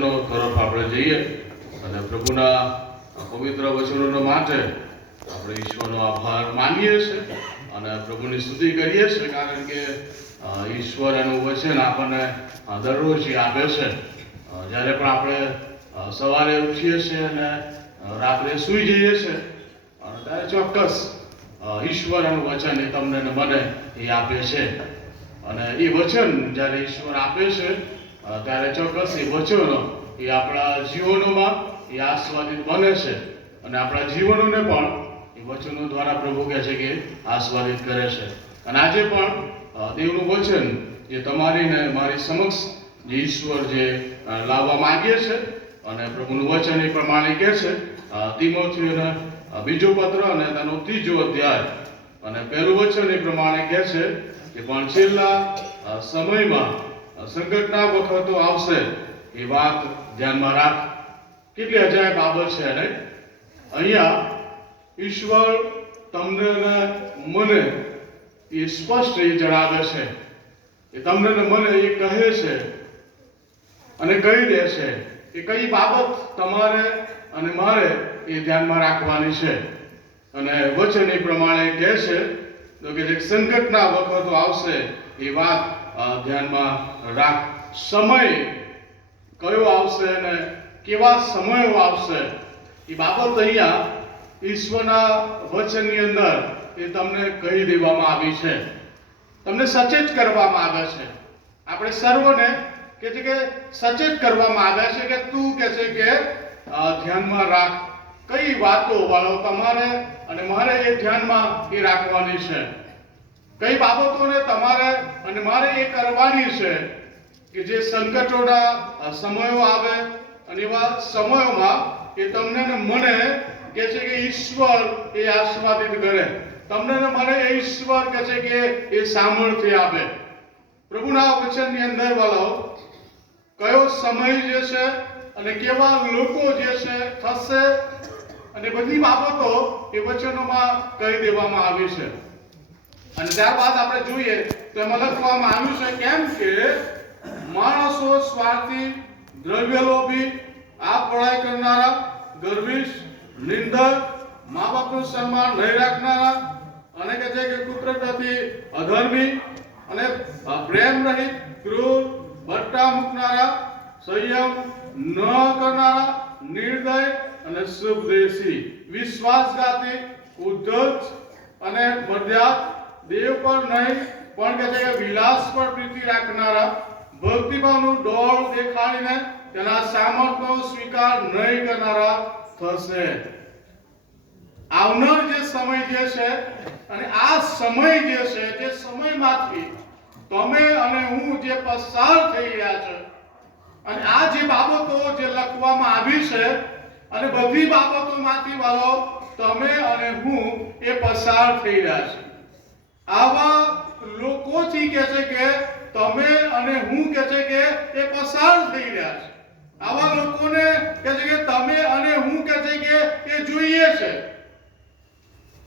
તરફ આપણે જઈએ અને પ્રભુના પવિત્ર વચનો માટે આપણે ઈશ્વરનો આભાર માનીએ છીએ અને પ્રભુની સ્તુતિ કરીએ છીએ, કારણ કે ઈશ્વર એનું વચન આપણને દરરોજ આપે છે. જ્યારે પણ આપણે સવારે ઉઠીએ છીએ અને રાત્રે સૂઈ જઈએ છીએ ત્યારે ચોક્કસ ઈશ્વર એનું વચન એ તમને ને મને એ આપે છે. અને એ વચન જ્યારે ઈશ્વર આપે છે ત્યારે ચોક્કસ એ વચનો એ આપણા જીવનોમાં એ આસ્વાદિત બને છે અને આપણા જીવનોને પણ એ વચનો દ્વારા પ્રભુ કહે છે કે આસ્વાદિત કરે છે. અને આજે પણ દેવનું વચન જે તમારી ને મારી સમક્ષ જે ઈશ્વર જે લાવવા માંગે છે અને પ્રભુનું વચન એ પ્રમાણે કહે છે, તિમોથીઓના બીજો પત્ર અને તેનો 3જો અધ્યાય અને પહેલું વચન એ પ્રમાણે કહે છે કે પણ છેલ્લા સમયમાં સંકટના વખતો આવશે એ વાત ધ્યાનમાં રાખ. કેટલી અજાયબ બાબત છે ને અહીંયા ઈશ્વર તમને ને મને એ સ્પષ્ટ એ જણાવે છે, એ તમને ને મને એ કહે છે અને કહી દે છે કે કઈ બાબત તમારે અને મારે એ ધ્યાનમાં રાખવાની છે. અને વચન એ પ્રમાણે કહે છે તો કે જે સંકટના વખતો આવશે એ વાત ધ્યાનમાં રાખ. સમય કયો આવશે અને કેવા સમયો આવશે એ બાબત અહીંયા ઈશ્વરના વચનની અંદર એ તમને કહી દેવામાં આવી છે, તમને સચેત કરવામાં આવે છે. આપણે સર્વને કે છે કે સચેત કરવામાં આવે છે કે તું કે છે કે ધ્યાનમાં રાખ કઈ વાતો વાળો તમારે અને મારે એ ધ્યાનમાં એ રાખવાની છે, કઈ બાબતોને તમારે અને મારે એ કરવાની છે કે જે સંકટોના સમયો આવે અને એવા સમયોમાં એ તમને ને મને કે છે કે ઈશ્વર એ આસ્વાદિત કરે, તમને ને મને એ ઈશ્વર કે છે કે એ સામર્થ્ય આપે. પ્રભુના વચનની અંદર વાળો કયો સમય જે છે અને કેવા લોકો જે છે થશે અને બધી બાબતો એ વચનોમાં કહી દેવામાં આવી છે. અને ત્યારબાદ આપણે જોઈએ તો એમાં લખવામાં આવ્યું છે કેમ કે માણસો સ્વાર્થી, દ્રવ્યલોભી, આપ પઢાઈ કરનારા, ગર્વિષ્ઠ, નિંદક, મા બાપનું સન્માન નહીં રાખનારા અને કે છે કે કુદરતથી અધર્મી અને પ્રેમ રહિત, ક્રૂર, બટ્ટા મૂકનારા, સંયમ ન કરનારા, નિર્દય અને શુભદેશી, વિશ્વાસઘાતી, ઉદ્ધત અને મર્યાદ, દેવ પર નહીં પણ કે છે કે વિલાસ પર પ્રીતિ રાખનારા, ભક્તિભાવનું ડોળ દેખાડીને તેના સામર્થ્યનો સ્વીકાર નહીં કરનારા થશે. આવનાર જે સમય જે છે અને આ સમય જે છે તે સમયમાંથી તમે અને હું જે પસાર થઈ રહ્યા છે અને આ જે બાબતો જે લખવામાં આવી છે અને બધી બાબતોમાંથી વાળો તમે અને હું એ પસાર થઈ રહ્યા છે. આવા લોકોથી કે છે કે તમે અને હું કે છે કે એ પસાર થઈ રહ્યા છે. આવા લોકોને કે છે કે તમે અને હું કે છે કે એ જોઈએ છે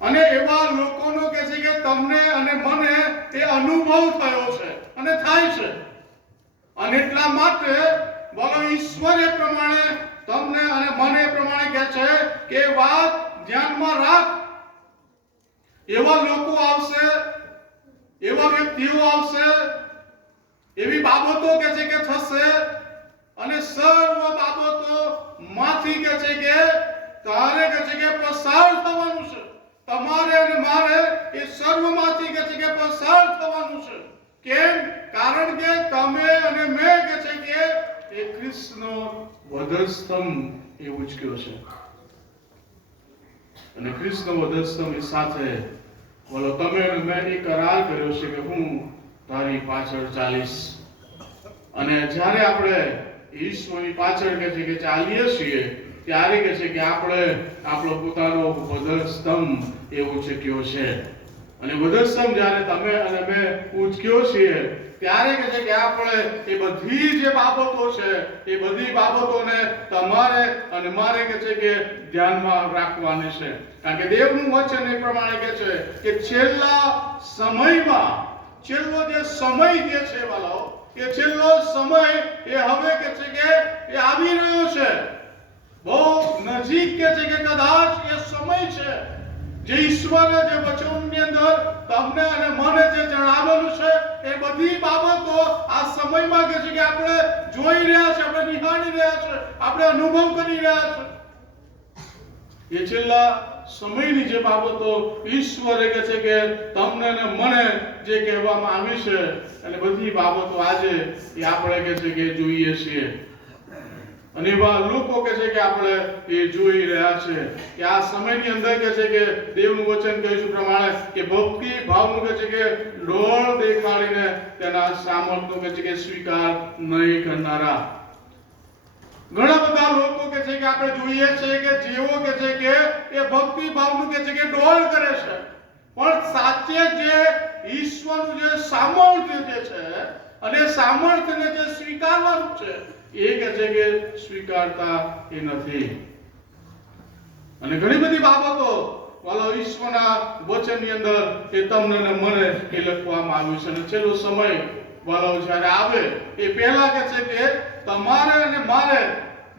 અને એવા લોકોનો કે છે કે તમને અને મને એ અનુભવ થયો છે અને થાય છે. અને એટલા માટે બોલો ઈશ્વર એ પ્રમાણે તમને અને મને એ પ્રમાણે કહે છે કે વાત ધ્યાનમાં રાખ. એવા લોકો આવશે, એવા વ્યક્તિઓ આવશે, એવી બાબતો કે છે કે થશે અને સર્વ બાબતો માંથી કે છે કે તારે કે છે કે પસાર થવાનું છે. તમારે અને મારે એ સર્વમાંથી કે છે કે પસાર થવાનું છે. કેમ? કારણ કે તમે અને મેં કે છે કે એ ખ્રિસ્તનો વધસ્તંભ એ ઉચક્યો છે અને ખ્રિસ્તનો વધસ્તંભ સાથે બોલો તમે અને મેં એ કરાર કર્યો છે કે હું તારી પાછળ ચાલીશ. અને જ્યારે આપણે ઈશ્વરની પાછળ કે છે કે ચાલીએ છીએ ત્યારે કે છે કે આપણે આપણો પોતાનો વધસ્તંભ એ ઉચક્યો છે. અને વધસ્તંભ જ્યારે તમે અને મેં ઉચક્યો છીએ ત્યારે કે છે કે આપણે એ બધી જે બાબતો છે એ બધી બાબતોને તમારે અને મારે કે છે કે ધ્યાનમાં રાખવાની છે. કારણ કે દેવનું વચન એ પ્રમાણે કહે છે કે છેલ્લા સમયમાં છેલ્લો જે સમય જે છે વાલાઓ એ છેલ્લો સમય એ હવે કે છે કે એ આવી છે કે કદાચ એ સમય છે જે ઈશ્વરે જે વચનની અંદર તમને અને મને જે જણાવેલું છે એ બધી બાબતો આ સમયમાં કે છે કે આપણે જોઈ રહ્યા છે, આપણે નિહાળી રહ્યા છે, આપણે અનુભવ કરી રહ્યા છે. એ છેલ્લા સમયની જે બાબતો ઈશ્વરે કે છે કે તમને અને મને જે કહેવામાં આવી છે અને બધી બાબતો આજે એ આપણે કે છે કે જોઈએ છીએ. અને એવા લોકો કે છે કે આપણે એ જોઈ રહ્યા છે કે આ સમયની અંદર કે છે કે દેવનું વચન કહે છે પ્રમાણે કે ભક્તિ ભાવનું કે છે કે ડોળ દેખાડીને તેના સામર્થ્યનો કે છે કે સ્વીકાર નહીં કરનારા ઘણા બધા લોકો કે છે કે આપણે જોઈએ છે કે જેઓ કે છે કે એ ભક્તિ ભાવનું કે છે કે ડોળ કરે છે, પણ સાચે જે ઈશ્વરનું જે સામર્થ્ય જે છે અને સામર્થ્યને જે સ્વીકારવાનું છે એ કે છે કે સ્વીકારતા એ નથી. અને ઘણી બધી બાબતો વાલો ઈશ્વરના વચનની અંદર એ તમને ને મને એ લખવામાં આવ્યું છે. અને છેલ્લો સમય વાલો જ્યારે આવે એ પહેલા કે છે કે તમારે અને મારે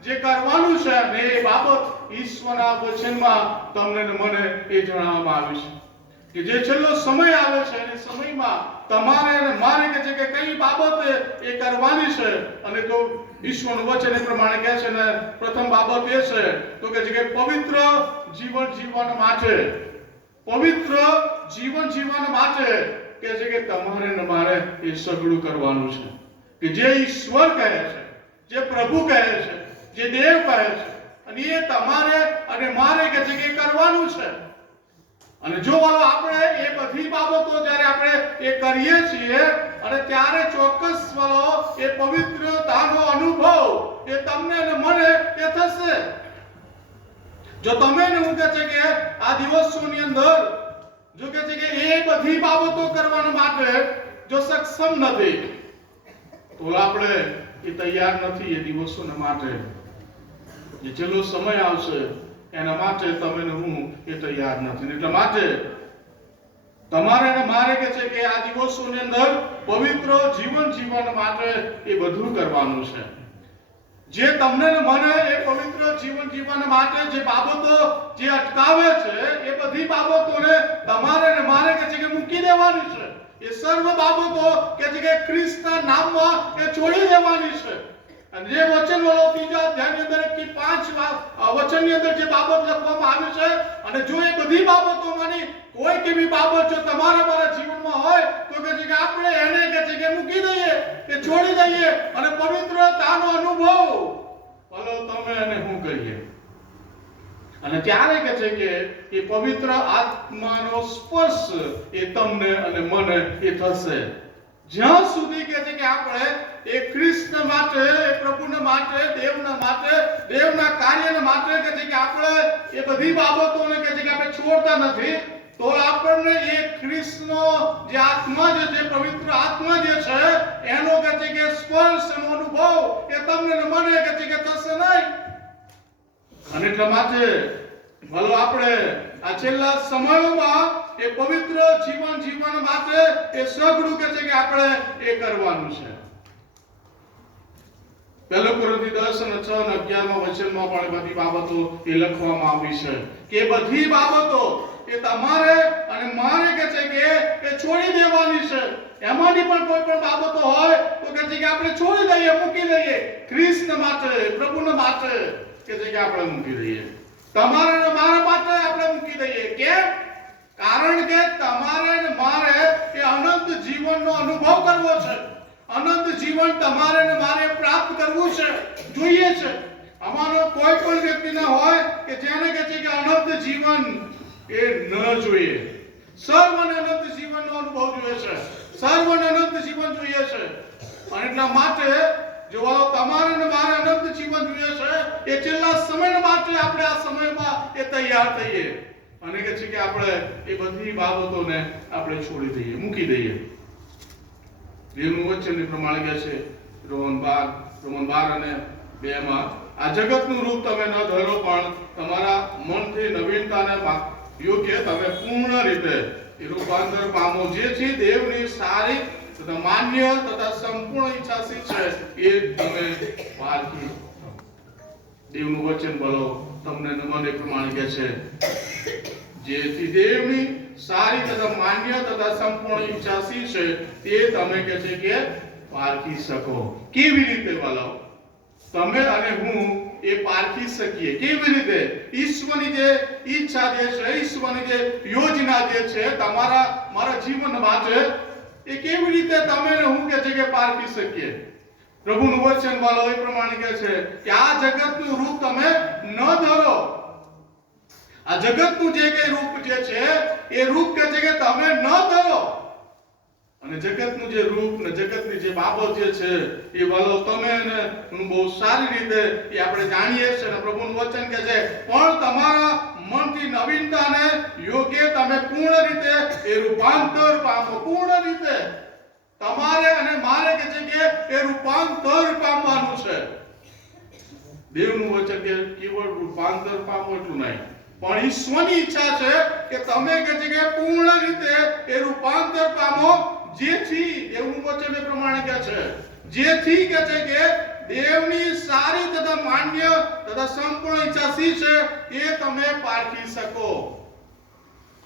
જે કરવાનું છે ને એ બાબત ઈશ્વરના વચનમાં તમને ને મને એ જણાવવામાં આવ્યું છે કે જે છેલ્લો સમય આવે છે એ સમયમાં તમારે અને મારે કે છે કે કઈ બાબત એ કરવાની છે. અને જો ઈશ્વરનું વચન એ પ્રમાણે કહે છે ને પ્રથમ બાબત એ છે તો કે છે કે પવિત્ર જીવન જીવવા માટે, પવિત્ર જીવન જીવવા માટે કે છે કે તમારે ને મારે એ સગળું કરવાનું છે કે જે ઈશ્વર કહે છે, જે પ્રભુ કહે છે, જે દેવ કહે છે અને એ તમારે અને મારે કે છે કે કરવાનું છે. અને જો વાલો આપણે એ બધી બાબતો જ્યારે આપણે એ કરીએ છીએ અને ત્યારે ચોક્કસ વાલો એ પવિત્રતાનો અનુભવ એ તમને અને મને એ થશે. જો તમે ને હું કે છે કે આ દિવસોની અંદર જો કે છે કે એ બધી બાબતો કરવા માટે જો સક્ષમ નથી તો આપણે એ તૈયાર નથી એ દિવસોના માટે. જે છેલ્લો સમય આવશે એના માટે તમે ને હું એ તૈયાર નથી. એટલા માટે તમારે ને મારે કે છે કે આ દિવસોની અંદર પવિત્ર જીવન જીવન માટે એ બધું કરવાનું છે. જે તમને ને મને એ પવિત્ર જીવન જીવન માટે જે બાબતો જે અટકાવે છે એ બધી બાબતોને તમારે ને મારે કે છે કે મૂકી દેવાની છે. એ સર્વ બાબતો કે છે કે ખ્રિસ્તના નામમાં એ છોડી દેવાની છે. અને જે વચન વાળો ત્રીજા અધ્યાયની અંદર કે 5 વચનની અંદર જે બાબત લખવામાં આવી છે અને જો એ બધી બાબતોમાંની કોઈ કેવી બાબત જો તમારા મારા જીવનમાં હોય તો કે છે કે આપણે એને કે છે કે મૂકી દઈએ, કે છોડી દઈએ અને પવિત્રતાનો અનુભવ ભલો તમે અને હું કરીએ. અને ત્યારે કે છે કે એ પવિત્ર આત્માનો સ્પર્શ એ તમને અને મને એ થશે. જ્યાં સુધી કે છે કે આપણે એ ખ્રિસ્ત માટે, એ પ્રભુના માટે, દેવના માટે, દેવના કાર્યના માટે કે છે કે આપણે એ બધી બાબતોને કે છે કે આપણે છોડતા નથી તો આપણને એ ખ્રિસ્તનો જે આત્મા જે પવિત્ર આત્મા જે છે એનો કે છે કે સ્પર્શનો અનુભવ એ તમને ને મને કે છે કે થશે નહીં. અને એટલા માટે ભલો આપણે આ છેલ્લા સમયોમાં એ પવિત્ર જીવન જીવન માટે એ સગળું કે છે કે આપણે એ કરવાનું છે. પહેલો કોરિન્થી 10:6-11 વચનમાં પણ બધી બાબતો એ લખવામાં આવી છે કે બધી બાબતો એ તમારે અને મારે કે છે કે એ છોડી દેવાની છે. એમાંની પણ કોઈ પણ બાબતો હોય તો કે છે કે આપણે છોડી દઈએ, મૂકી દઈએ. ખ્રિસ્ત માટે, પ્રભુના માટે કે છે કે આપણે મૂકી દઈએ. તમારે અને મારા માટે આપણે મૂકી દઈએ. કેમ? કારણ કે તમારે અને મારે એ અનંત જીવનનો અનુભવ કરવો છે. અનંત જીવન તમારે અને મારે પ્રાપ્ત કરવું છે, જોઈએ છે. અમારો કોઈ પણ વ્યક્તિ ન હોય કે જેને કે છે કે અનંત જીવન એ ન જોઈએ. સર્વને અનંત જીવનનો અનુભવ જોઈએ છે, સર્વને અનંત જીવન જોઈએ છે. અને એટલા માટે જો તમારે અને મારે અનંત જીવન જોઈએ છે એ છેલ્લા સમય માટે આપણે આ સમયમાં એ તૈયાર થઈએ અને કે છે કે આપણે એ બધી બાબતોને આપણે છોડી દઈએ, મૂકી દઈએ. દેવનું વચન પ્રમાણે કહે છે રોમન 12:2 આ જગતનું રૂપ તમે ન ધરો પણ તમારા મનથી નવીનતાને યોગ્ય તમે પૂર્ણ રીતે એ રૂપાંતર પામો જેથી દેવની સારી તથા માન્ય તથા સંપૂર્ણ ઈચ્છા છે એ તમે પારખી. દેવનું વચન બોલો તમને ને મને પ્રમાણે કહે છે, જેથી દેવની સારી તથા માન્ય તથા સંપૂર્ણ ઈચ્છા શી છે તે તમે કહે છે કે પારખી શકો. કેવી રીતે બોલો તમે અને હું એ પારખી શકીએ? કેવી રીતે? ઈશ્વરની જે ઈચ્છા જે છે, ઈશ્વરની જે યોજના જે છે મારા જીવન માટે, એ કેવી રીતે તમે ને હું કે છે કે પારખી શકીએ? પ્રભુનું વચન વાળો એ પ્રમાણે કહે છે કે આ જગતનું રૂપ તમે ન ધરો. આ જગતનું જે કઈ રૂપ જે છે એ રૂપ કે છે કે તમે ન ધરો. અને જગતનું જે રૂપ ને જગતની જે બાબત જે છે એ વાલો તમે ને હું બહુ સારી રીતે એ આપણે જાણીએ છીએ. અને પ્રભુનું વચન કહે છે પણ તમારા મનથી નવીનતાને યોગ્ય તમે પૂર્ણ રીતે એ રૂપાંતર પામો. પૂર્ણ રીતે તમારે અને મારે કે છે કે એ રૂપાંતર પામવાનું છે. દેવનું વચન કે કેવળ રૂપાંતર પામો એટલું નહીં, પણ ઈશ્વરની ઈચ્છા છે કે તમે કે છે કે પૂર્ણ રીતે એ રૂપાંતર પામો, જેથી દેવનું વચન એ પ્રમાણે કહે છે જેથી કે છે કે દેવની સારી તથા માન્ય તથા સંપૂર્ણ ઈચ્છા શી છે એ તમે પારખી શકો.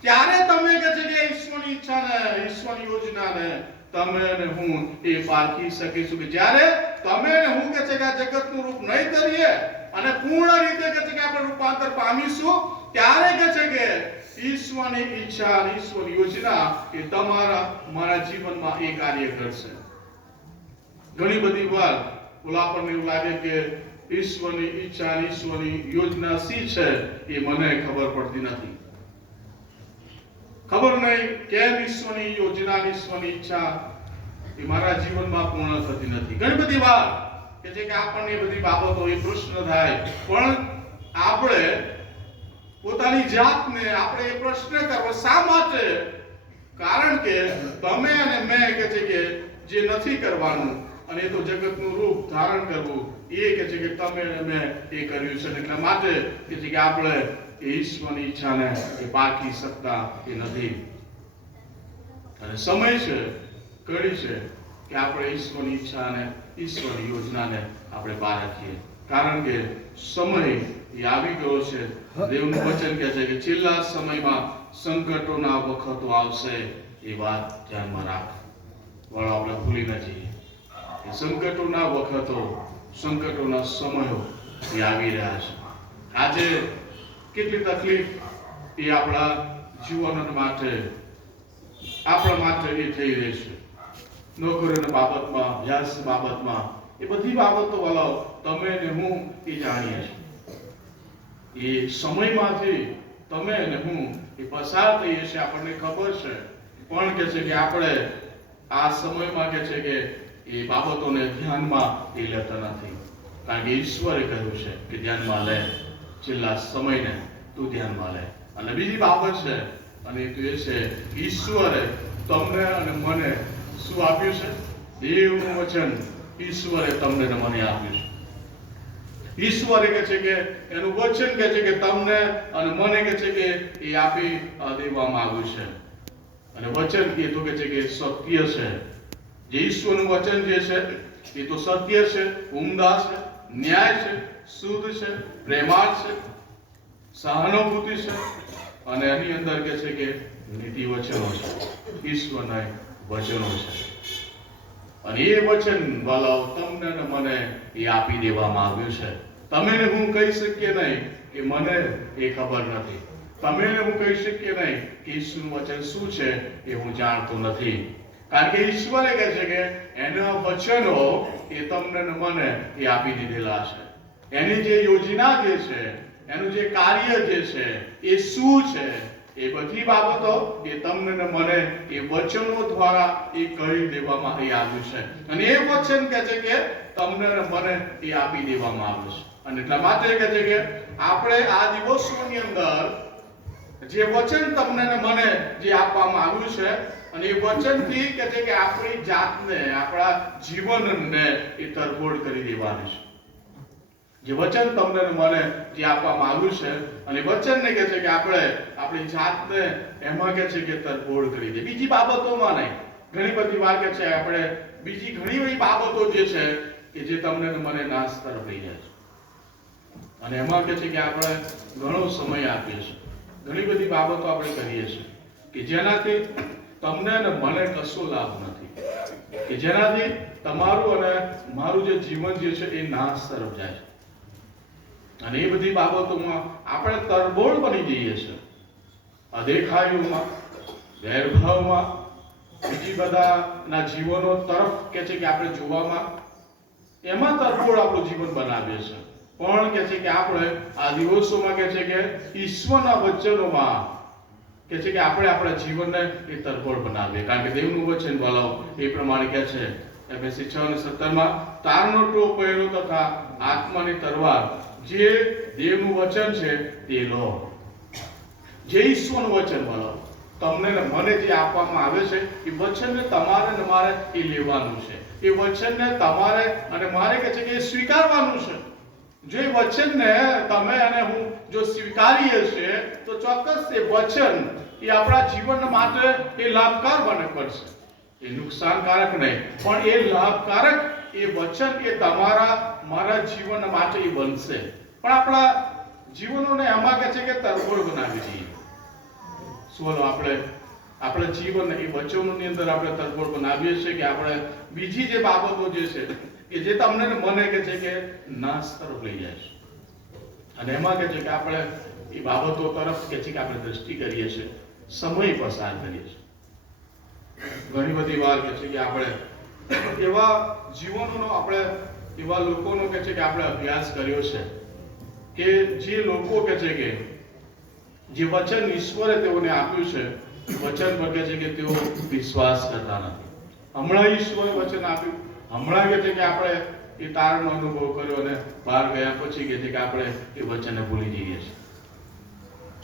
ત્યારે તમે કે છે કે ઈશ્વરની ઈચ્છાને, ઈશ્વરની યોજનાને તમે અને હું એ પારખી શકીશું. કે જ્યારે તમે અને હું કે છે કે આ જગતનું રૂપ નહીં ધરીએ અને પૂર્ણ રીતે કે છે કે આપણે રૂપાંતર પામીશું, ત્યારે કે છે કે ઈશ્વરની ઈચ્છા અને ઈશ્વરની યોજના એ મારા જીવનમાં એ કાર્ય કરશે. ઘણી બધી વાર આપણને એવું લાગે કે ઈશ્વરની ઈચ્છા અને ઈશ્વરની યોજના શી છે એ મને ખબર પડતી નથી. ખબર નહીં કેમ ઈશ્વરની યોજના, ઈશ્વરની ઈચ્છા એ મારા જીવનમાં પૂર્ણ થતી નથી. ઘણી બધી વાર કે જે કે આપણને એ બધી બાબતો એ પ્રશ્ન થાય, પણ આપણે પોતાની જાતને આપણે એ પ્રશ્ન કરવો શા માટે? કારણ કે તમે અને મેં કે છે કે જે નથી કરવાનું અને એ તો જગતનું રૂપ ધારણ કરવું, એ કે છે કે તમે અને મેં એ કર્યું છે. એટલા માટે કે છે કે આપણે ઈશ્વરની ઈચ્છાને એ પારખી શકતા એ નથી. અને સમય છે, ઘડી છે કે આપણે ઈશ્વરની ઈચ્છાને, ઈશ્વરની યોજનાને આપણે પારખીએ. કારણ કે સમય એ આવી ગયો છે. દેવનું વચન કહે છે કે છેલ્લા સમયમાં સંકટોના વખતો આવશે. એ વાત ધ્યાનમાં રાખ વાળો આપણે ભૂલી ન જઈએ. સંકટોના વખતો, સંકટોના સમયો એ આવી રહ્યા છે. આજે કેટલી તકલીફ એ આપણા જીવન માટે, આપણા માટે એ થઈ રહી છે. નોકરીના બાબતમાં, અભ્યાસ બાબતમાં, એ બધી બાબતો વાળો તમે ને હું એ જાણીએ છીએ. એ સમયમાંથી તમે અને હું એ પસાર થઈએ છીએ, આપણને ખબર છે. પણ કે છે કે આપણે આ સમયમાં કે છે કે એ બાબતોને ધ્યાનમાં એ લેતા નથી. કારણ કે ઈશ્વરે કહ્યું છે કે ધ્યાનમાં લે, છેલ્લા સમયને તું ધ્યાનમાં લે. અને બીજી બાબત છે, અને એ છે ઈશ્વરે તમને અને મને શું આપ્યું છે? દેવનું વચન ઈશ્વરે તમને અને મને આપ્યું છે. ઈશ્વરે કે છે કે એનું વચન કે છે કે તમને અને મને કે છે કે એ આપી દેવામાં આવ્યું છે. અને વચન એ તો કે છે કે સત્ય છે. જે ઈશ્વરનું વચન જે છે એ તો સત્ય છે, ઉમદા છે, ન્યાય છે, શુદ્ધ છે, પ્રેમાળ છે, સહાનુભૂતિ છે, અને એની અંદર કે છે કે નીતિ વચનો છે, ઈશ્વરના વચનો છે. અને એ વચન વાલાઓ તમને અને મને એ આપી દેવામાં આવ્યું છે. તમે ને હું કહી શકીએ નહીં કે મને એ ખબર નથી. તમે ને હું કહી શકીએ નહીં કે ઈશ્વરનું વચન શું છે એ હું જાણતો નથી. કારણ કે ઈશ્વરે કહે છે કે એના વચનો એ તમને ને મને એ આપી દીધેલા છે. એની જે યોજના જે છે, એનું જે કાર્ય જે છે એ શું છે, એ બધી બાબતો એ તમને ને મને એ વચનો દ્વારા એ કહી દેવામાં આવ્યું છે. અને એ વચન કહે છે કે તમને ને મને એ આપી દેવામાં આવ્યું છે. અને એટલા માટે કહે છે કે આપણે આ દિવસોની અંદર જે વચન તમને ને મને જે આપવામાં આવ્યું છે, અને એ વચનથી કે છે કે આપણી જાતને, આપણા જીવનને એ તરબોળ કરી દેવાની છે. જે વચન તમને ને મને જે આપવામાં આવ્યું છે, અને વચનને કે છે કે આપણે આપણી જાતને એમાં કે છે કે તરબોળ કરી દે. બીજી બાબતોમાં નહીં. ઘણી બધી વાર કે છે આપણે બીજી ઘણી બધી બાબતો જે છે કે જે તમને ને મને નાશ તરફ લઈ જાય છે. અને એમાં કહે છે કે આપણે ઘણો સમય આપીએ છીએ, ઘણી બધી બાબતો આપણે કરીએ છીએ કે જેનાથી તમને અને મને કશો લાભ નથી, કે જેનાથી તમારું અને મારું જે જીવન જે છે એ નાશ તરફ જાય છે. અને એ બધી બાબતોમાં આપણે તરબોળ બની જઈએ છીએ, અદેખાઈઓમાં, ગેરભાવમાં, બીજી બધાના જીવનો તરફ કે છે કે આપણે જોવામાં, એમાં તરબોળ આપણું જીવન બનાવીએ છીએ. પણ કે છે કે આપણે આ દિવસોમાં કે છે કે ઈશ્વરના વચનોમાં કે છે કે આપણે આપણા જીવનને એ તરબોળ બનાવીએ. કારણ કે દેવનું વચન બોલાવો એ પ્રમાણે કહે છે એફએસી 6:17 તારનો ટોપ પહેરો તથા આત્માની તલવાર જે દેવનું વચન છે તે લો. જે ઈશ્વરનું વચન બોલાવો, તમને ને મને જે આપવામાં આવે છે એ વચનને તમારે ને મારે એ લેવાનું છે. એ વચનને તમારે અને મારે કે છે કે એ સ્વીકારવાનું છે. જો એ વચનને તમે અને હું જો સ્વીકારીએ છીએ તો ચોક્કસ એ વચન એ આપણા જીવન માટે એ લાભકાર બને પડશે. એ નુકસાનકારક નહીં, પણ એ લાભકારક એ વચન એ તમારા મારા જીવન માટે એ બનશે. પણ આપણા જીવનોને એમાં કે છે કે તરબોળ બનાવી દઈએ. બોલો, આપણે આપણા જીવન એ વચનોની અંદર આપણે તરબોળ બનાવીએ છીએ કે આપણે બીજી જે બાબતો જે છે કે જે તમને ને મને કે છે કે નાશ તરફ લઈ જાય છે. અને એમાં કે છે કે આપણે એ બાબતો તરફ કે છે કે આપણે દ્રષ્ટિ કરીએ છીએ, સમય પસાર કરીએ છીએ. ઘણી બધી વાર કે છે કે આપણે એવા જીવનોનો આપણે એવા લોકોનો કે છે કે આપણે અભ્યાસ કર્યો છે કે જે લોકો કે છે કે જે વચન ઈશ્વરે તેઓને આપ્યું છે, વચન પર કે છે કે તેઓ વિશ્વાસ કરતા નથી. હમણાં ઈશ્વરે વચન આપ્યું, હમણાં કે છે કે આપણે એ તારનો અનુભવ કર્યો અને બહાર ગયા પછી કે છે કે આપણે એ વચનને ભૂલી જઈએ છીએ,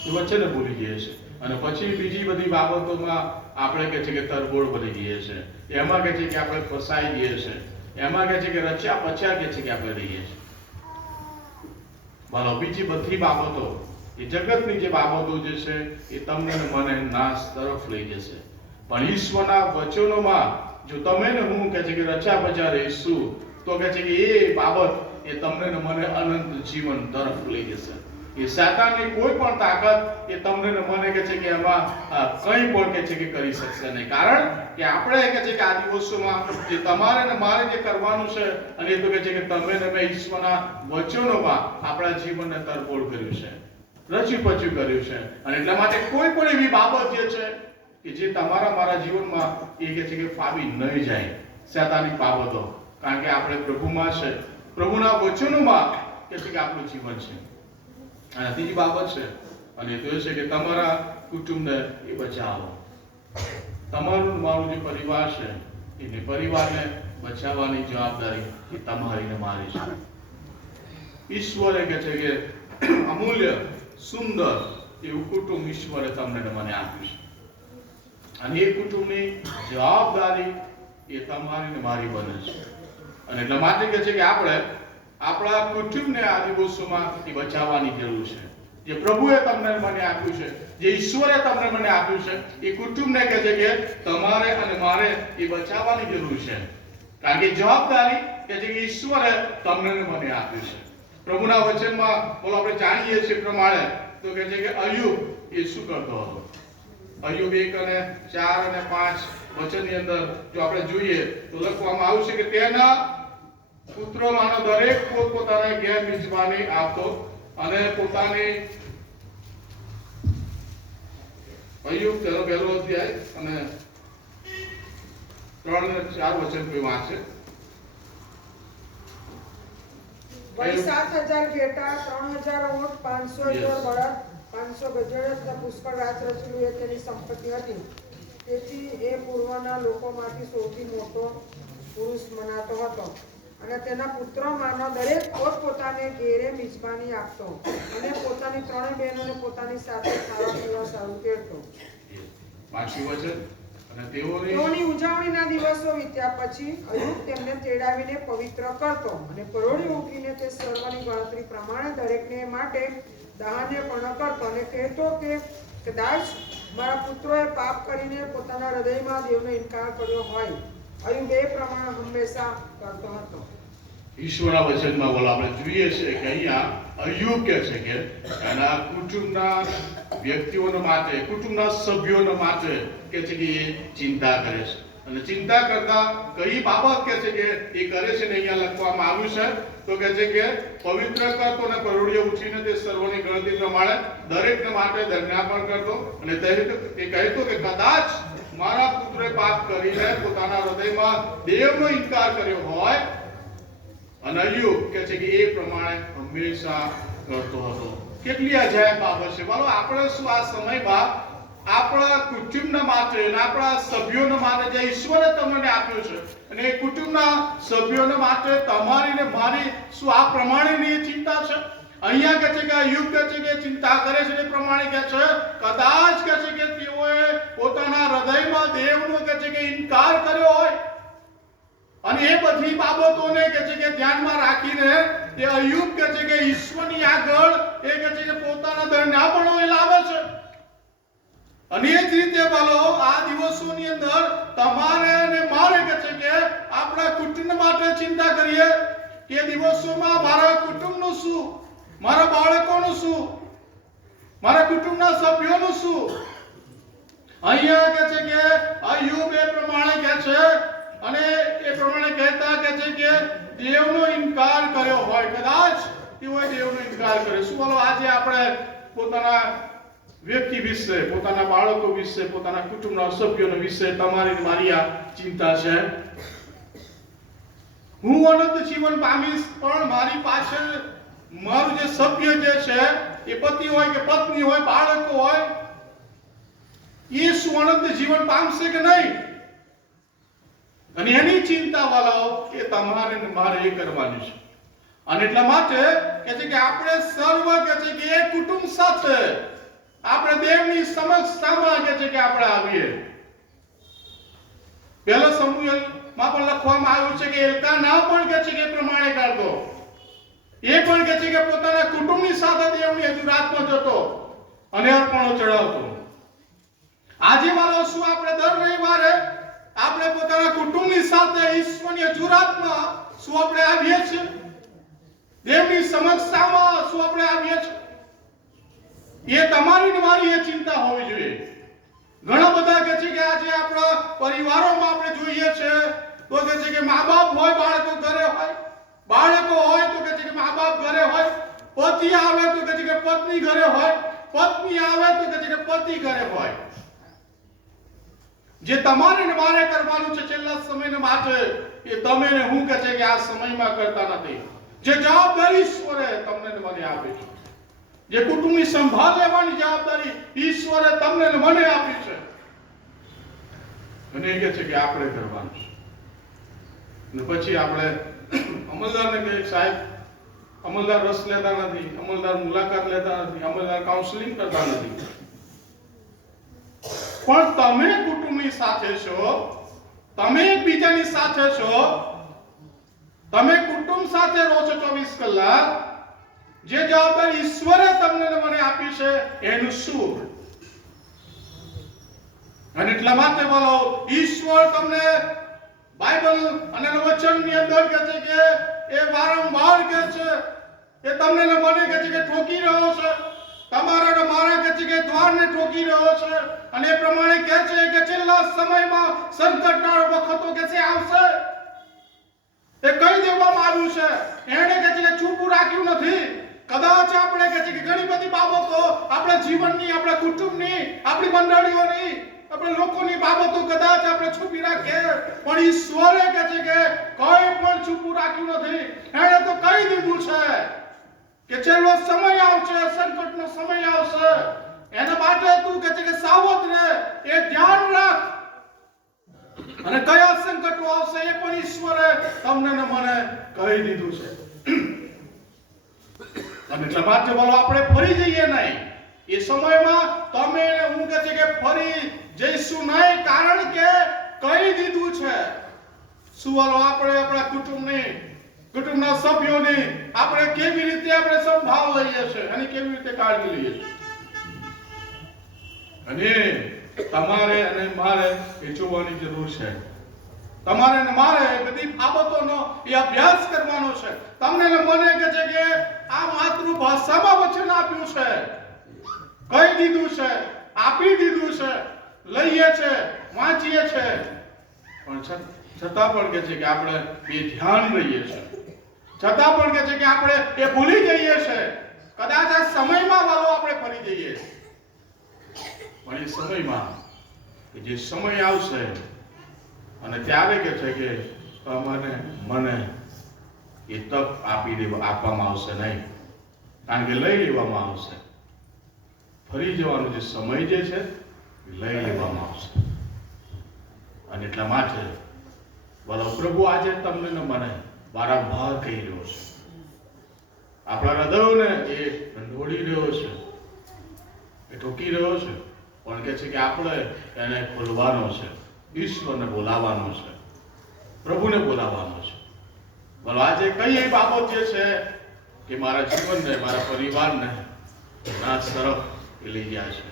એ વચનને ભૂલી જઈએ છીએ. અને પછી બીજી બધી બાબતોમાં આપણે કે છે કે તરબોળ બની જઈએ છીએ, એમાં કે છે કે આપણે ફસાઈ જઈએ છીએ, એમાં કે છે કે રચ્યા પચ્યા કે છે કે આપણે રહીએ છીએ. બોલો, બીજી બધી બાબતો એ જગતની જે બાબતો જે છે એ તમને ને મને નાશ તરફ લઈ જશે. પણ ઈશ્વરના વચનોમાં જો તમે ને હું કે છે કે રચ્યા પચ્યા રહીશું તો કે છે કે એ બાબત એ તમને ને મને અનંત જીવન તરફ લઈ જશે. એ સાતાનની કોઈ પણ તાકાત એ તમને ને મને કે છે કે એમાં કંઈ પણ કે છે કે કરી શકશે નહીં. કારણ કે આપણે કે છે કે આ દિવસોમાં જે તમારે ને મારે જે કરવાનું છે અને એ તો કે છે કે તમે ને મેં ઈશ્વરના વચનોમાં આપણા જીવનને તરબોળ કર્યું છે, રચ્યું પચ્યું કર્યું છે. અને એટલા માટે કોઈ પણ એવી બાબત જે છે કે જે તમારા મારા જીવનમાં એ કે છે કે ફાવી નહીં જાય, શૈતાનિક બાબતો. કારણ કે આપણે પ્રભુમાં છે, પ્રભુના વચનોમાં કે છે કે આપણું જીવન છે. અને ત્રીજી બાબત છે અને એ તો એ છે કે તમારા કુટુંબને એ બચાવો. તમારું મારું જે પરિવાર છે એ પરિવારને બચાવવાની જવાબદારી એ તમારી ને મારી છે. ઈશ્વરે કે છે કે અમૂલ્ય સુંદર એવું કુટુંબ ઈશ્વરે તમને ને મને આપ્યું છે. અને એ કુટુંબની જવાબદારી એ તમારી ને મારી બને છે. અને એટલા માટે કે છે કે આપણે આપણા કુટુંબને આ દિવસોમાં એ બચાવવાની જરૂર છે. જે પ્રભુએ તમને મને આપ્યું છે, જે ઈશ્વરે તમને મને આપ્યું છે, એ કુટુંબને કે છે કે તમારે અને મારે એ બચાવવાની જરૂર છે. કારણ કે જવાબદારી કે છે કે ઈશ્વરે તમને ને મને આપ્યું છે. પ્રભુના વચનમાં બોલો આપણે જાણીએ છીએ પ્રમાણે તો કે છે કે અયુબ એ શું કરતો હતો? અયુબ 1:4 અને 5 વચનની અંદર જો આપણે જોઈએ તો લખવામાં આવ્યું છે કે તેના પુત્રોમાંનો દરેક પોતાના ઘેર મિજબાની આપતો અને પોતાની અયુબ પહેલો અધ્યાય અને 3 અને 4 વચન કોઈ વાંચે. વળી 7,000 ઘેટા, 3,000 ઊંટ, 500 બળદ, 500 ગજેડ તથા પુષ્કળ રાજ રચેલું એ તેની સંપત્તિ હતી. તેથી એ પૂર્વના લોકોમાંથી સૌથી મોટો પુરુષ મનાતો હતો. અને તેના પુત્રોમાંનો દરેક પોતપોતાને ઘેરે મિજબાની આપતો અને પોતાની 3 બહેનોને પોતાની સાથે ખાવા પીવા સારું તેડતો. પાંચમું વચન. અને તેઓની ઉજવણીના દિવસો વીત્યા પછી અયુબ તેમને તેડાવીને પવિત્ર કરતો અને પરોળી ઉઠીને તે સર્વની ગણતરી પ્રમાણે દરેકને માટે દાહને પણ કરતો અને કહેતો કે કદાચ મારા પુત્રોએ પાપ કરીને પોતાના હૃદયમાં દેવનો ઇનકાર કર્યો હોય. અયુબ એ પ્રમાણે હંમેશા કરતો હતો. ઈશ્વરના વચનમાં બોલો આપણે જોઈએ છે કે અહીંયા અય્યુબ કહે છે કે એના કુટુંબના વ્યક્તિઓને માટે, કુટુંબના સભ્યોને માટે કે છે કે એ ચિંતા કરે છે. અને ચિંતા કરતા કઈ બાબત કે છે કે એ કરે છે ને અહીંયા લખવામાં આવ્યું છે તો કે છે કે પવિત્ર કરતો અને પરોળીએ ઉઠીને તે સર્વની ગણતરી પ્રમાણે દરેકને માટે દંડનાપણ કરતો અને તે કહેતો કે કદાચ મારા પુત્રે પાપ કરીને પોતાના હૃદયમાં દેવનો ઇનકાર કર્યો હોય. અને અય્યુબ કે છે કે એ પ્રમાણે હંમેશા કરતો હતો. કેટલી અજાયબ બાબત છે. બોલો આપણે શું આ સમયમાં આપણા કુટુંબના માટે અને આપણા સભ્યોના માટે જે ઈશ્વરે તમને આપ્યું છે અને એ કુટુંબના સભ્યોના માટે તમારી ને મારી શું આ પ્રમાણેની ચિંતા છે? અહીંયા કહે છે કે અય્યુબ કહે છે કે ચિંતા કરે છે એ પ્રમાણે કહે છે કદાચ કહે છે કે તેઓએ પોતાના હૃદયમાં દેવનો કહે છે કે ઇનકાર કર્યો હોય. અને એ બધી બાબતોને કે છે કે ધ્યાનમાં રાખીને તે અય્યુબ કે છે કે ઈશ્વરની આગળ એ કે છે કે પોતાના દંડનાપણો એ લાવે છે. અને એ જ રીતે બોલો આ દિવસોની અંદર તમારે અને મારે કે છે કે આપણા કુટુંબ માટે ચિંતા કરીએ કે દિવસોમાં મારા કુટુંબનું શું, મારા બાળકોનું શું, મારા કુટુંબના સભ્યોનું શું. અહીંયા કે છે કે અય્યુબ એ પ્રમાણે કહે છે અને એ પ્રમાણે કહેતા કે છે કે દેવનો ઇનકાર કર્યો હોય, કદાચ તેઓએ દેવનો ઇનકાર કર્યો. શું બોલો આજે આપણે પોતાના વ્યક્તિ વિશે, પોતાના બાળકો વિશે, પોતાના કુટુંબના સભ્યોના વિશે તમારી મારી આ ચિંતા છે. હું અનંત જીવન પામીશ પણ મારી પાછળ મારું જે સભ્ય જે છે એ પતિ હોય કે પત્ની હોય, બાળકો હોય, એ શું અનંત જીવન પામશે કે નહીં? અને એની ચિંતા વાળાઓ એ તમારે ને મારે એ કરવાની છે. અને એટલા માટે કે છે કે આપણે સર્વ કે છે કે એક કુટુંબ સાથે આપણે દેવની સમક્ષ સામે કે છે કે આપણે આવીએ. પહેલો સમુએલ માં પણ લખવામાં આવ્યું છે કે એલ્કાના પણ કે છે કે પ્રમાણે કરતો. એ પણ કે છે કે પોતાના કુટુંબની સાથે દેવની હજુરાતમાં જતો અને અર્પણો ચડાવતો. આજે વાળો શું આપણે દર રવિવારે આપણે પોતાના કુટુંબની સાથે ઈશ્વરની હજુરાતમાં શું આપણે આવીએ છીએ? દેવની સમક્ષમાં શું આપણે આવીએ છીએ? એ તમારી ને મારી એ ચિંતા હોવી જોઈએ. ઘણા બધા કે છે કે આજે આપણા પરિવારોમાં આપણે જોઈએ છે તો કે છે કે મા-બાપ હોય, બાળકો ઘરે હોય, બાળકો હોય તો કે છે કે મા-બાપ ઘરે હોય, પતિ આવે તો કે છે કે પત્ની ઘરે હોય, પત્ની આવે તો કે છે કે પતિ ઘરે હોય. જે તમારે ને મારે કરવાનું છે છેલ્લા સમયને માટે એ તમે ને હું કે છે કે આ સમયમાં કરતા નથી. જે જવાબદારી ઈશ્વરે તમને ને મને આપી છે, જે કુટુંબની સંભાળ લેવાની જવાબદારી ઈશ્વરે તમને ને મને આપી છે અને એ કહે છે કે આપણે કરવાનું છે. અને પછી આપણે અમલદારને કહે સાહેબ અમલદાર રસ લેતા નથી, અમલદાર મુલાકાત લેતા નથી, અમલદાર કાઉન્સેલિંગ કરતા નથી. પણ તમે કુટુંબની સાથે છો, તમે એકબીજાની સાથે છો, તમે કુટુંબ સાથે રહો છો 24 કલાક. જે જવાબદારી ઈશ્વરે તમને ને મને આપી છે એનું શું? અને એટલા માટે બોલો ઈશ્વર તમને બાઇબલ અને વચનની અંદર કહે છે કે એ વારંવાર કહે છે એ તમને ને મને કહે છે કે ઠોકી રહ્યો છે, તમારા ને મારા કહે છે કે દ્વારને ઠોકી રહ્યો છે. અને એ પ્રમાણે કહે છે કે છેલ્લા સમયમાં સંકટના વખતો કે છે આવશે. એ કહી દેવામાં આવ્યું છે. એણે કહે છે કે છૂપું રાખ્યું નથી. કદાચ આપણે કહે છે કે ઘણી બધી બાબતો આપણા જીવનની, આપણા કુટુંબની, આપણી મંડળીઓની, આપણે લોકોની બાબતો કદાચ આપણે છુપી રાખીએ પણ ઈશ્વરે કહે છે કે કોઈ પણ છુપું રાખ્યું નથી. એણે તો કહી દીધું છે કે છેલ્લો સમય આવશે, સંકટનો સમય આવશે. એના માટે તું કહે છે કે સાવધ રહે, એ ધ્યાન રાખ. અને કયા સંકટો આવશે એ પણ ઈશ્વરે તમને ને મને કહી દીધું છે. અને એટલા માટે બોલો આપણે ફરી જઈએ નહીં. એ સમયમાં તમે હું કહે છે કે ફરી જઈશું નહીં, કારણ કે કહી દીધું છે. શું બોલો આપણે આપણા કુટુંબના સભ્યોની આપણે કેવી રીતે આપણે સંભાળ લઈએ છીએ અને કેવી રીતે કાળજી લઈએ છીએ. અને તમારે અને મારે એ જોવાની જરૂર છે. તમારે ને મારે એ બધી બાબતોનો એ અભ્યાસ કરવાનો છે. તમને ને મને કહે છે કે આ માતૃભાષામાં વચન આપ્યું છે, કહી દીધું છે, આપી દીધું છે, લઈએ છે, વાંચીએ છે, પણ છતાં પણ કહે છે કે આપણે બે ધ્યાન રહીએ છીએ, છતાં પણ કહે છે કે આપણે એ ભૂલી જઈએ છે. કદાચ આ સમયમાં વાલો આપણે ફરી જઈએ, પણ એ સમયમાં કે જે સમય આવશે અને ત્યારે કહે છે કે મને એ તક આપવામાં આવશે નહીં, કારણ કે લઈ લેવામાં આવશે. ફરી જવાનો જે સમય જે છે લઈ લેવામાં આવશે. અને એટલા માટે બોલો પ્રભુ આજે તમને ને મને વારંવાર કહી રહ્યો છે, આપણા હૃદયોને એ ઢંઢોળી રહ્યો છે, એ ઠોકી રહ્યો છે, પણ કહે છે કે આપણે એને ખોલવાનો છે, ઈશ્વરને બોલાવવાનો છે, પ્રભુને બોલાવવાનો છે. બોલો આજે કઈ એવી બાબત જે છે કે મારા જીવનને, મારા પરિવારને નાશ તરફ એ લઈ ગયા છે.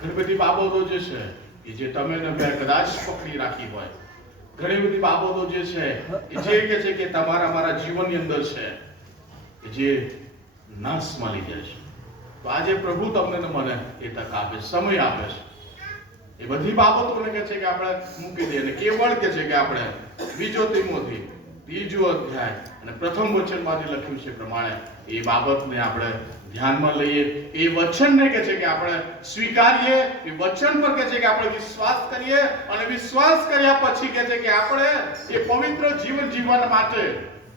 ઘણી બધી બાબતો જે છે કે જે તમે ને મેં કદાચ પકડી રાખી હોય, ઘણી બધી બાબતો જે છે એ જે કે છે કે તમારા મારા જીવનની અંદર છે કે જે નાશમાં લઈ જાય છે. તો આજે પ્રભુ તમને ને મને એ તક આપે, સમય આપે છે. એ બધી બાબતોને કહે છે કે આપણે મૂકી દઈએ, અને કેવળ કે છે કે આપણે 2 તિમોથી 3 અધ્યાય અને પ્રથમ વચનમાંથી લખ્યું છે પ્રમાણે એ બાબતને આપણે ધ્યાનમાં લઈએ, એ વચનને કહે છે કે આપણે સ્વીકારીએ, એ વચન પર કહે છે કે આપણે વિશ્વાસ કરીએ, અને વિશ્વાસ કર્યા પછી કહે છે કે આપણે એ પવિત્ર જીવન જીવવા માટે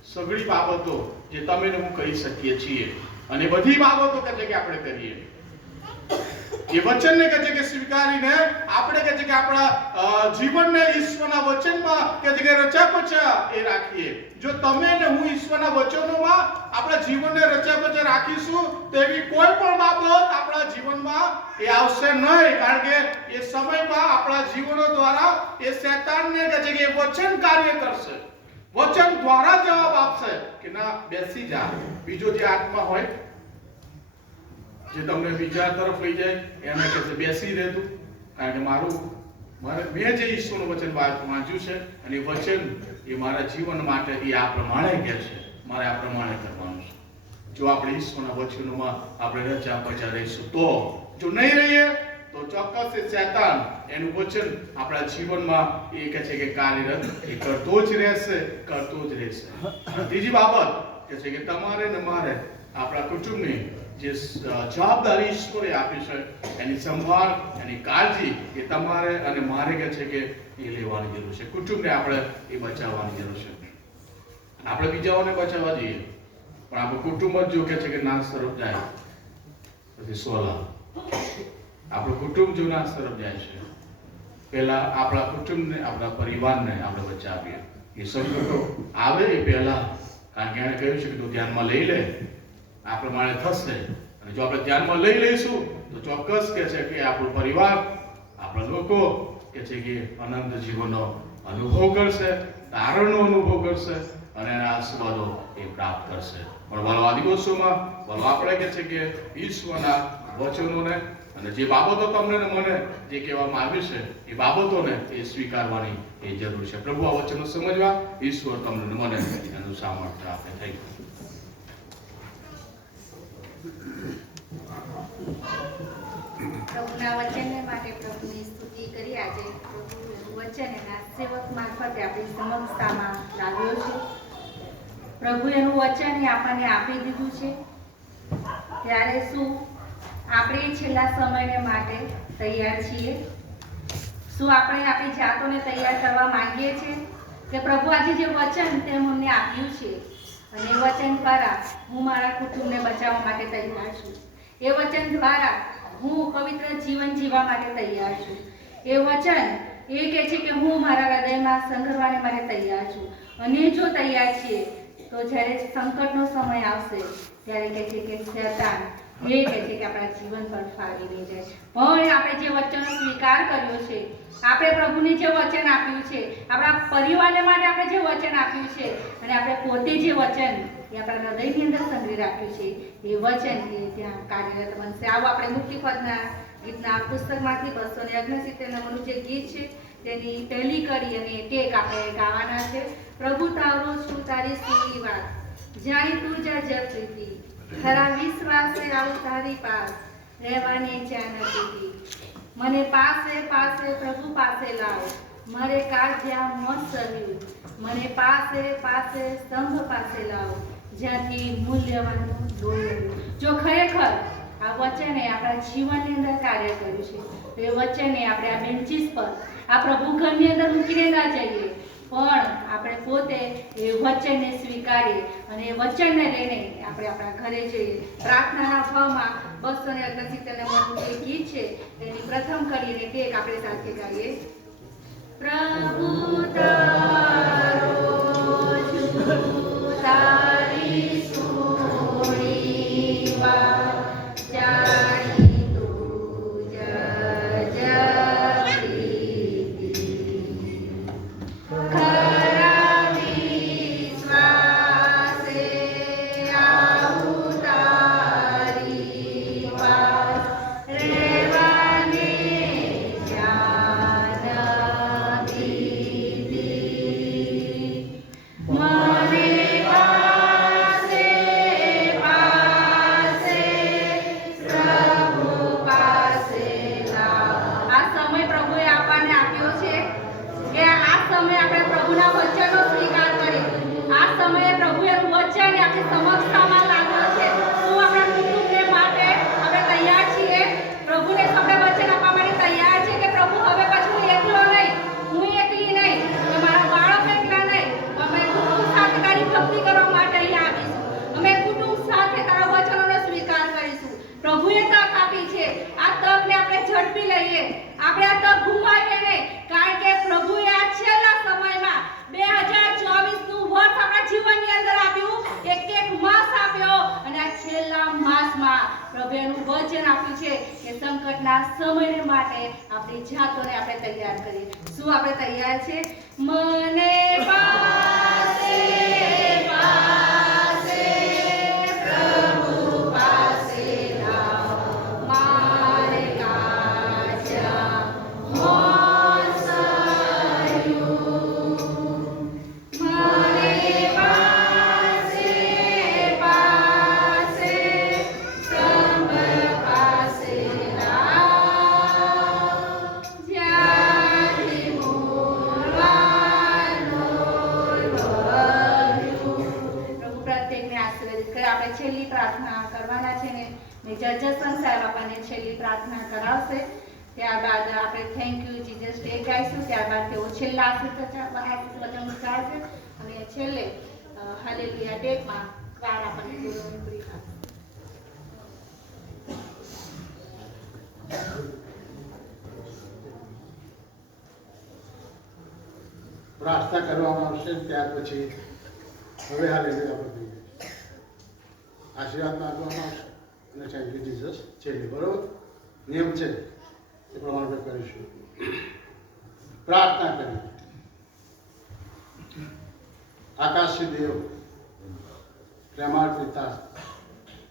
સઘળી બાબતો જે તમે ને હું કહી શકીએ છીએ, અને બધી બાબતો કહે છે કે આપણે કરીએ. એ વચનને કહે છે કે સ્વીકારીને આપણે કહે છે કે આપણા જીવનને ઈશ્વરના વચનમાં કહે છે કે રચાપચા એ રાખીએ. જો તમે ને હું ઈશ્વરના વચનોમાં આપણા જીવનને રચાપચા રાખીશું, તેવી કોઈ પણ બાબત આપણા જીવનમાં એ આવશે નહીં, કારણ કે એ સમયમાં આપણા જીવનો દ્વારા એ શૈતાનને કહે છે કે એ વચન કાર્ય કરશે, વચન દ્વારા જવાબ આપશે કે ના બેસી જા. બીજો જે આત્મા હોય જે તમને બીજા તરફ લઈ જાય એને કહે છે બેસી રહેતું, કારણ કે મેં જે ઈશ્વરનું વચન વાંચ્યું છે અને એ વચન એ મારા જીવન માટે એ આ પ્રમાણે કહે છે, મારે આ પ્રમાણે કરવાનું છે. જો આપણે ઈશ્વરના વચનોમાં આપણે રચા પચા રહીશું તો, જો નહીં રહીએ તો ચોક્કસ એ શૈતાન એનું વચન આપણા જીવનમાં એ કહે છે કે કાર્યરત એ કરતો જ રહેશે. ત્રીજી બાબત કે છે કે તમારે ને મારે આપણા કુટુંબની જે જવાબદારી ઈશ્વરે આપી છે, એની સંભાળ, એની કાળજી એ તમારે અને મારે કહે છે કે એ લેવાની જરૂર છે. કુટુંબને આપણે એ બચાવવાની જરૂર છે. આપણે બીજાઓને બચાવવા જઈએ પણ આપણું કુટુંબ જ જો કહે છે કે નાશ તરફ જાય પછી સોલા. આપણું કુટુંબ જો નાશ તરફ જાય છે, પહેલા આપણા કુટુંબને, આપણા પરિવારને આપણે બચાવીએ. એ સંકટો આવે એ પહેલા, કારણ કે એણે કહ્યું છે કે તું ધ્યાનમાં લઈ લે, આ પ્રમાણે થશે. અને જો આપણે ધ્યાનમાં લઈ લઈશું તો ચોક્કસ કહે છે કે આપણો પરિવાર, આપણા લોકો કહે છે કે અનંત જીવનનો અનુભવ કરશે, તારણનો અનુભવ કરશે, અને એના આશીર્વાદો એ પ્રાપ્ત કરશે. પણ વાલો આ દિવસોમાં વાલો આપણે કહે છે કે ઈશ્વરના વચનોને અને જે બાબતો તમને ને મને જે કહેવામાં આવી છે એ બાબતોને એ સ્વીકારવાની એ જરૂર છે. પ્રભુ આ વચનો સમજવા ઈશ્વર તમને ને મને એનું સામર્થ્ય આપે. Thank you. પ્રભુના વચનને માટે પ્રભુની સ્તુતિ કરી. આજે પ્રભુનું વચન એના સેવક મારફતે આપણી સમક્ષતામાં લાવ્યો છે. પ્રભુ એનું વચન આપણને આપી દીધું છે. ત્યારે શું આપણે છેલ્લા સમયને માટે તૈયાર છીએ? શું આપણે આપણી જાતોને તૈયાર કરવા માંગીએ છીએ કે પ્રભુ આજે જે વચન તે અમને આપ્યું છે અને એ વચન દ્વારા હું મારા કુટુંબને બચાવવા માટે તૈયાર છું, એ વચન દ્વારા હું પવિત્ર જીવન જીવવા માટે તૈયાર છું, એ વચન એ કહે છે કે હું મારા હૃદયમાં સંઘરવાને માટે તૈયાર છું. અને જો તૈયાર છીએ તો જ્યારે સંકટનો સમય આવશે ત્યારે કહે છે કે શૈતાન એ કહે છે કે આપણા જીવન પર ફાવી નહીં જાય. પણ આપણે જે વચનનો સ્વીકાર કર્યો છે, આપણે પ્રભુને જે વચન આપ્યું છે, આપણા પરિવારને માટે આપણે જે વચન આપ્યું છે, અને આપણે પોતે જે વચન એ આપણા હૃદયની અંદર સંગ્રહી રાખ્યું છે, એ વચન એ ત્યાં કાર્યરત બનશે. આવો આપણે મુક્તિપદના ગીતના પુસ્તકમાંથી 269 નંબરનું જે ગીત છે તેની પહેલી કડી અને ટેક આપણે ગાવાના છે. પ્રભુ તારું છું તારી સ્તુતિ વાત, જાણી તું જ પ્રીતિ, ખરા વિશ્વાસે આવું તારી પાસ, રહેવાની ઈચ્છા નથી. મને પાસે પાસે પ્રભુ પાસે લાવ, મારે કાજ્યા મોત સર્યું. મને પાસે પાસે સ્તંભ પાસે લાવ, જ્યાંથી મૂલ્યવાન દોર્યું. જો ખરેખર આ વચને આપણા જીવનની અંદર કાર્ય કર્યું છે તો એ વચને આપણે આ બેન્ચીસ પર આ પ્રભુ ઘરની અંદર મૂકીને ના જઈએ, પણ આપણે પોતે એ વચનને સ્વીકારીએ અને એ વચનને લઈને આપણે આપણા ઘરે જઈએ. પ્રાર્થનાના ભાવમાં 269 નંબરનું જે ગીત છે એની પ્રથમ કડીને ટેક આપણે સાથે ગાઈએ. પ્રભુ તારો છું તારી સોની વાત, જાણી તું જ પ્રીતિ, ખરા વિશ્વાસે આવું તારી વાત, રહેવાને જ્યાં નથી. મને પાસે પાસે પ્રભુ પાસે લાવ. આ સમય પ્રભુએ આપણને આપ્યો છે કે આ સમય આપણે પ્રભુના વચનનો સ્વીકાર કરીએ. આ સમયે પ્રભુએ વચન આપણી સમક્ષતામાં લાવ્યો છે. શું આપણા કુટુંબને માટે આપણે તૈયાર છીએ? પ્રભુને આપણે વચન આપવા માટે તૈયાર છે કે પ્રભુ હવે પછી હું એકલો નહીં, હું એકલી નહીં, કે મારા બાળક એકલા નહીં, અમે કુટુંબ સાથે તારી ભક્તિ કરવા માટે અહીંયા આવીશું, અમે કુટુંબ સાથે તારા વચનોનો સ્વીકાર કરીશું. પ્રભુએ તક આપી છે, આ તકને આપણે ઝડપી લઈએ, આપણે આ તક ગુમાવીએ નહીં, કારણ કે પ્રભુએ આ છેલ્લા સમયમાં 2024નું વર્ષ આપણા જીવનની અંદર આપ્યું, એક માસ આપ્યો અને આ છેલ્લા માસમાં પ્રભુએ એનું વચન આપ્યું છે કે સંકટના સમય માટે આપણી જાતોને આપણે તૈયાર કરીએ. શું આપણે તૈયાર છે? મને પાસે પાસે પ્રભુ પાસે લાવ, મારે કાજ્યા મોત સર્યું. મને પાસે પાસે સ્તંભ પાસે લાવ, જ્યાંથી મૂળવાન દોર્યું. પ્રભુ પ્રત્યેકને આશીર્વાદિત કરે. આપણે છેલ્લી પ્રાર્થના કરવાના છે ને જજસન સાહેબ આપણને છેલ્લી પ્રાર્થના કરાવશે. ત્યારબાદ આપણે થેન્ક યુ જીસસ ડે ગાઈશું. ત્યારબાદ તેઓ છેલ્લા વચન ઉચ્ચારશે અને છેલ્લે હાલેલુયા ટેકમાં કાર આપણને બોલવાની પૂરી થશે. પ્રાર્થના કરવામાં આવશે. ત્યાર પછી હવે હાલેલુયા આપણે આશીર્વાદ માંગવામાં આવશે અને થેન્ક યુ જીસસ છેલ્લે. બરોબર નિયમ છે એ પ્રમાણે કરીશું. પ્રાર્થના કરી. આકાશી દેવ પ્રેમાળ પિતા